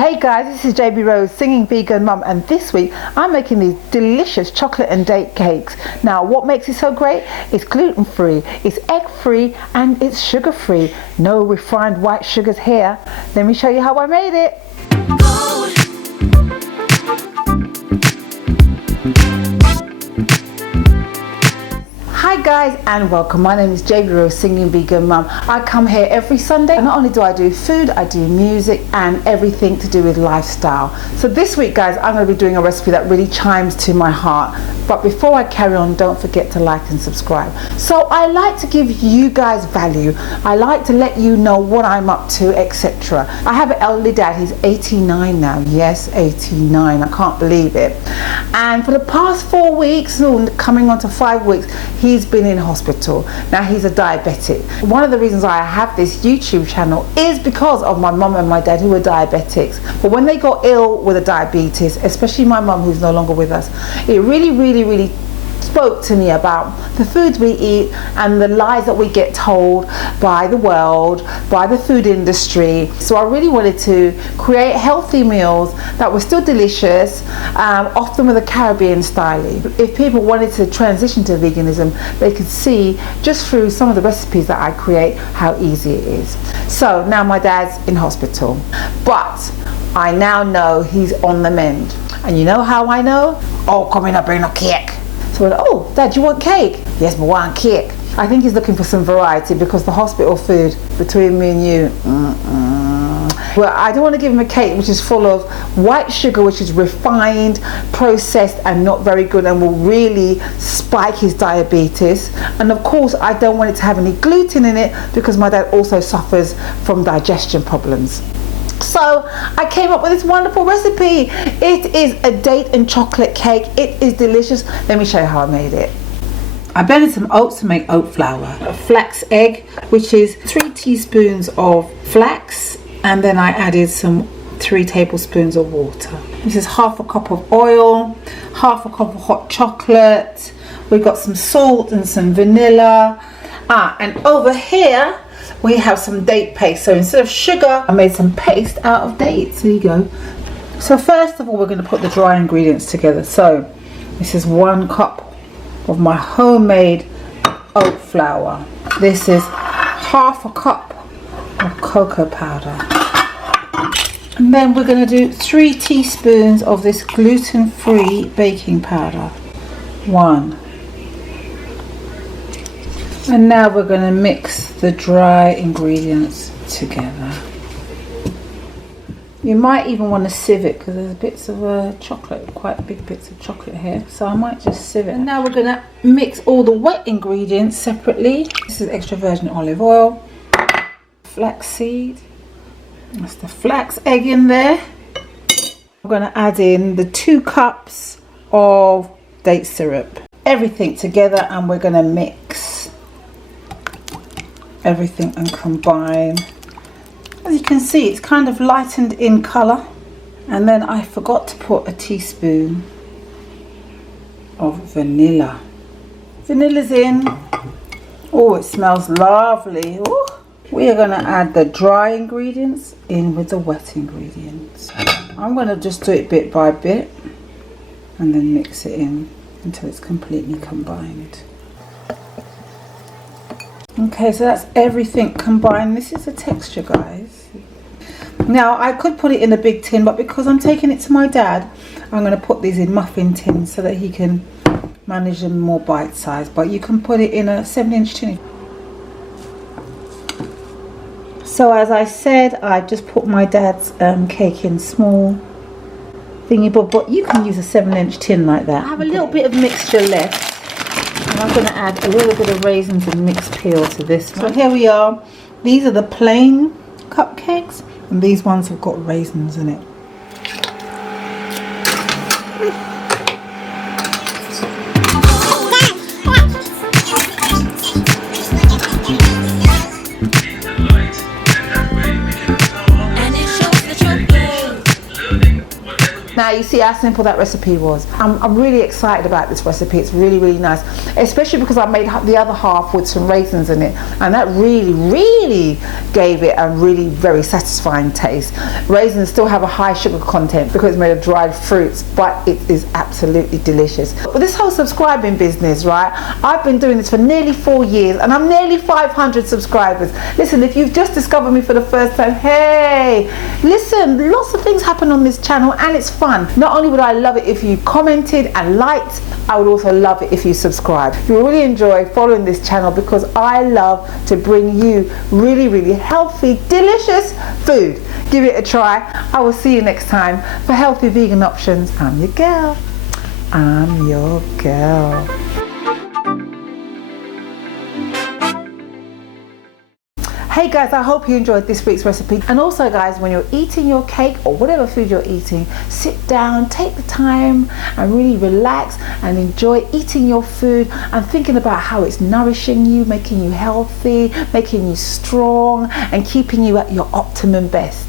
Hey guys, this is JB Rose, singing vegan mum, and this week I'm making these delicious chocolate and date cakes. Now what makes it so great? It's gluten free, it's egg free, and it's sugar free. No refined white sugars here. Let me show you how I made it. Hi guys and welcome. My name is JB Rose, singing vegan mum. I come here every Sunday, and not only do I do food, I do music and everything to do with lifestyle. So this week guys, I'm going to be doing a recipe that really chimes to my heart. But before I carry on, don't forget to like and subscribe. So I like to give you guys value. I like to let you know what I'm up to, etc. I have an elderly dad. He's 89 now. Yes, 89. I can't believe it. And for the past 4 weeks, coming on to 5 weeks, he's been in hospital. Now he's a diabetic. One of the reasons I have this YouTube channel is because of my mum and my dad, who were diabetics. But when they got ill with a diabetes, especially my mum, who's no longer with us, it really spoke to me about the foods we eat and the lies that we get told by the world, by the food industry. So I really wanted to create healthy meals that were still delicious, often with a Caribbean style. If people wanted to transition to veganism, they could see just through some of the recipes that I create how easy it is. So now my dad's in hospital, but I now know he's on the mend. And you know how I know? Oh, come in, I bring a cake. So we're like, oh, Dad, you want cake? Yes, but one cake. I think he's looking for some variety because the hospital food, between me and you, Well, I don't want to give him a cake which is full of white sugar, which is refined, processed, and not very good, and will really spike his diabetes. And of course, I don't want it to have any gluten in it because my dad also suffers from digestion problems. So I came up with this wonderful recipe. It is a date and chocolate cake. It is delicious. Let me show you how I made it. I blended some oats to make oat flour, a flax egg, which is 3 teaspoons of flax, and then I added some 3 tablespoons of water. This is half a cup of oil, half a cup of hot chocolate. We've got some salt and some vanilla. And over here we have some date paste. So instead of sugar, I made some paste out of dates. There you go. So first of all, we're going to put the dry ingredients together. So this is 1 cup of my homemade oat flour. This is half a cup of cocoa powder. And then we're going to do 3 teaspoons of this gluten-free baking powder. 1. And now we're going to mix the dry ingredients together. You might even want to sieve it because there's bits of chocolate, quite big bits of chocolate here. So I might just sieve it. And now we're going to mix all the wet ingredients separately. This is extra virgin olive oil, flaxseed. That's the flax egg in there. I'm going to add in the 2 cups of date syrup. Everything together, and we're going to mix everything and combine. As you can see, it's kind of lightened in colour. And then I forgot to put a teaspoon of vanilla. Vanilla's in. Oh, it smells lovely. Ooh. We are going to add the dry ingredients in with the wet ingredients. I'm going to just do it bit by bit and then mix it in until it's completely combined. Okay, so that's everything combined. This is the texture, guys. Now I could put it in a big tin, but because I'm taking it to my dad, I'm going to put these in muffin tins so that he can manage them more bite-sized. But you can put it in a 7-inch tin. So as I said, I just put my dad's cake in small thingy, but you can use a 7-inch tin like that. I have a little bit of mixture left. And I'm going to add a little bit of raisins and mixed peel to this one. So here we are. These are the plain cupcakes, and these ones have got raisins in it. Now you see how simple that recipe was. I'm really excited about this recipe. It's really, really nice, especially because I made the other half with some raisins in it, and that really, really gave it a really very satisfying taste. Raisins still have a high sugar content because it's made of dried fruits, but it is absolutely delicious. But this whole subscribing business, right? I've been doing this for nearly 4 years, and I'm nearly 500 subscribers. Listen, if you've just discovered me for the first time, hey, listen, lots of things happen on this channel and it's fun. Not only would I love it if you commented and liked, I would also love it if you subscribe. You'll really enjoy following this channel because I love to bring you really, really healthy, delicious food. Give it a try. I will see you next time for healthy vegan options. I'm your girl. I'm your girl. Hey guys, I hope you enjoyed this week's recipe. And also guys, when you're eating your cake or whatever food you're eating, sit down, take the time and really relax and enjoy eating your food and thinking about how it's nourishing you, making you healthy, making you strong and keeping you at your optimum best.